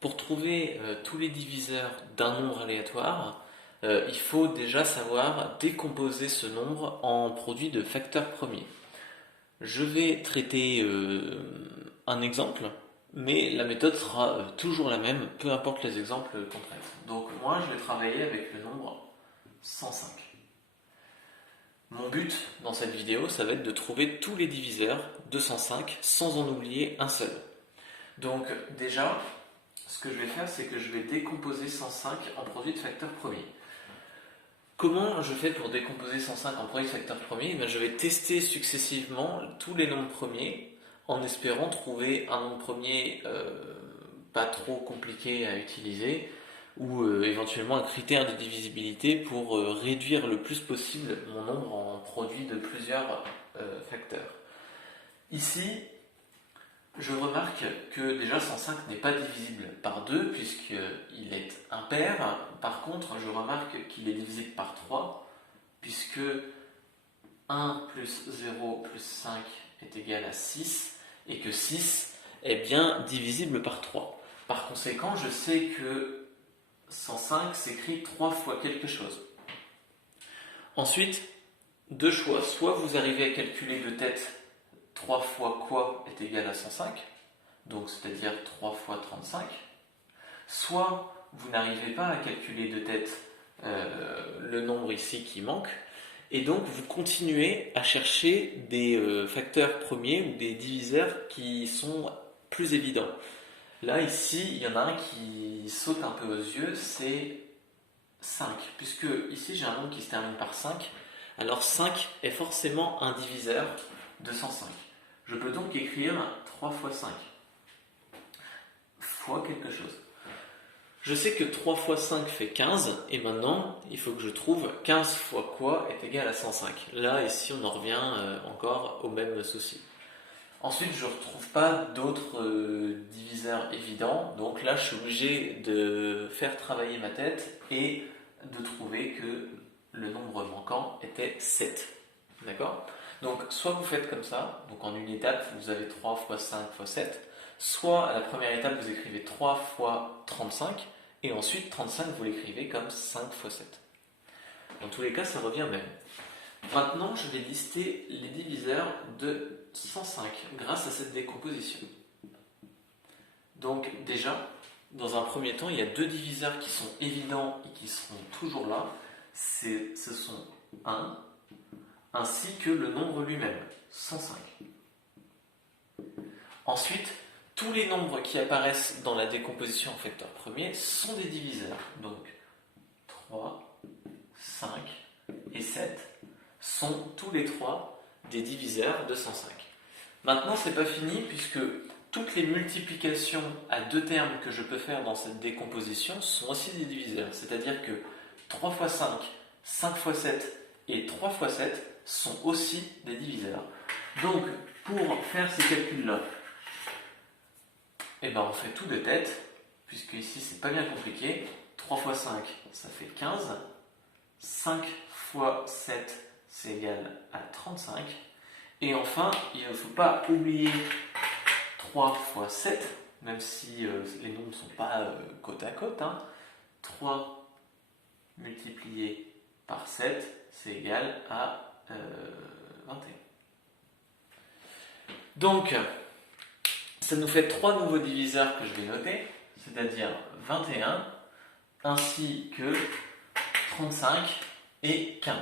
Pour trouver tous les diviseurs d'un nombre aléatoire, il faut déjà savoir décomposer ce nombre en produit de facteurs premiers. Je vais traiter un exemple, mais la méthode sera toujours la même, peu importe les exemples qu'on traite. Donc moi, je vais travailler avec le nombre 105. Mon but dans cette vidéo, ça va être de trouver tous les diviseurs de 105 sans en oublier un seul. Donc déjà, ce que je vais faire, c'est que je vais décomposer 105 en produit de facteurs premiers. Comment je fais pour décomposer 105 en produit de facteurs premiers? Je vais tester successivement tous les nombres premiers en espérant trouver un nombre premier pas trop compliqué à utiliser ou éventuellement un critère de divisibilité pour réduire le plus possible mon nombre en produit de plusieurs facteurs. Ici, je remarque que déjà 105 n'est pas divisible par 2 puisqu'il est impair. Par contre, je remarque qu'il est divisible par 3 puisque 1 plus 0 plus 5 est égal à 6 et que 6 est bien divisible par 3. Par conséquent, je sais que 105 s'écrit 3 fois quelque chose. Ensuite, deux choix. Soit vous arrivez à calculer de tête 3 fois quoi est égal à 105, donc c'est-à-dire 3 fois 35, soit vous n'arrivez pas à calculer de tête le nombre ici qui manque, et donc vous continuez à chercher des facteurs premiers ou des diviseurs qui sont plus évidents. Là, ici, il y en a un qui saute un peu aux yeux, c'est 5, puisque ici j'ai un nombre qui se termine par 5, alors 5 est forcément un diviseur de 105. Je peux donc écrire 3 fois 5 fois quelque chose. Je sais que 3 fois 5 fait 15, et maintenant il faut que je trouve 15 fois quoi est égal à 105. Là, ici, on en revient encore au même souci. Ensuite, je ne retrouve pas d'autres diviseurs évidents, donc là, je suis obligé de faire travailler ma tête et de trouver que le nombre manquant était 7. D'accord? Donc, soit vous faites comme ça, donc en une étape, vous avez 3 fois 5 fois 7, soit à la première étape, vous écrivez 3 fois 35, et ensuite 35, vous l'écrivez comme 5 fois 7. Dans tous les cas, ça revient même. Maintenant, je vais lister les diviseurs de 105 grâce à cette décomposition. Donc déjà, dans un premier temps, il y a deux diviseurs qui sont évidents et qui seront toujours là. Ce sont 1 ainsi que le nombre lui-même, 105. Ensuite, tous les nombres qui apparaissent dans la décomposition en facteurs premiers sont des diviseurs. Donc 3, 5 et 7 sont tous les trois des diviseurs de 105. Maintenant, c'est pas fini puisque toutes les multiplications à deux termes que je peux faire dans cette décomposition sont aussi des diviseurs. C'est-à-dire que 3 fois 5, 5 fois 7 et 3 fois 7 sont aussi des diviseurs. Donc, pour faire ces calculs-là, on fait tout de tête, puisque ici c'est pas bien compliqué. 3 fois 5, ça fait 15. 5 fois 7, c'est égal à 35. Et enfin, il ne faut pas oublier 3 fois 7, même si les nombres ne sont pas côte à côte. 3 multiplié par 7, c'est égal à 21. Donc, ça nous fait trois nouveaux diviseurs que je vais noter, c'est-à-dire 21, ainsi que 35 et 15.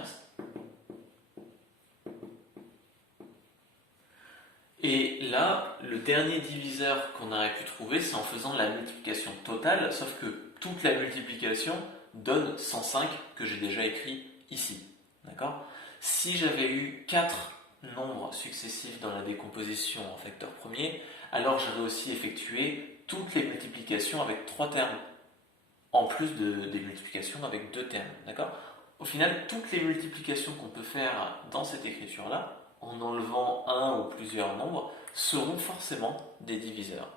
Et là, le dernier diviseur qu'on aurait pu trouver, c'est en faisant la multiplication totale, sauf que toute la multiplication donne 105 que j'ai déjà écrit ici. D'accord? Si j'avais eu 4 nombres successifs dans la décomposition en facteurs premiers, alors j'aurais aussi effectué toutes les multiplications avec 3 termes, en plus des multiplications avec 2 termes. D'accord? Au final, toutes les multiplications qu'on peut faire dans cette écriture-là, en enlevant un ou plusieurs nombres, seront forcément des diviseurs.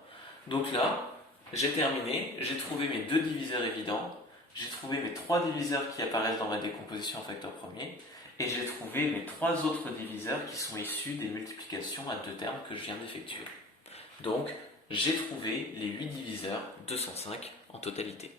Donc là, j'ai terminé, j'ai trouvé mes deux diviseurs évidents, j'ai trouvé mes trois diviseurs qui apparaissent dans ma décomposition en facteurs premiers, et j'ai trouvé mes trois autres diviseurs qui sont issus des multiplications à deux termes que je viens d'effectuer. Donc, j'ai trouvé les 8 diviseurs diviseur 205 en totalité.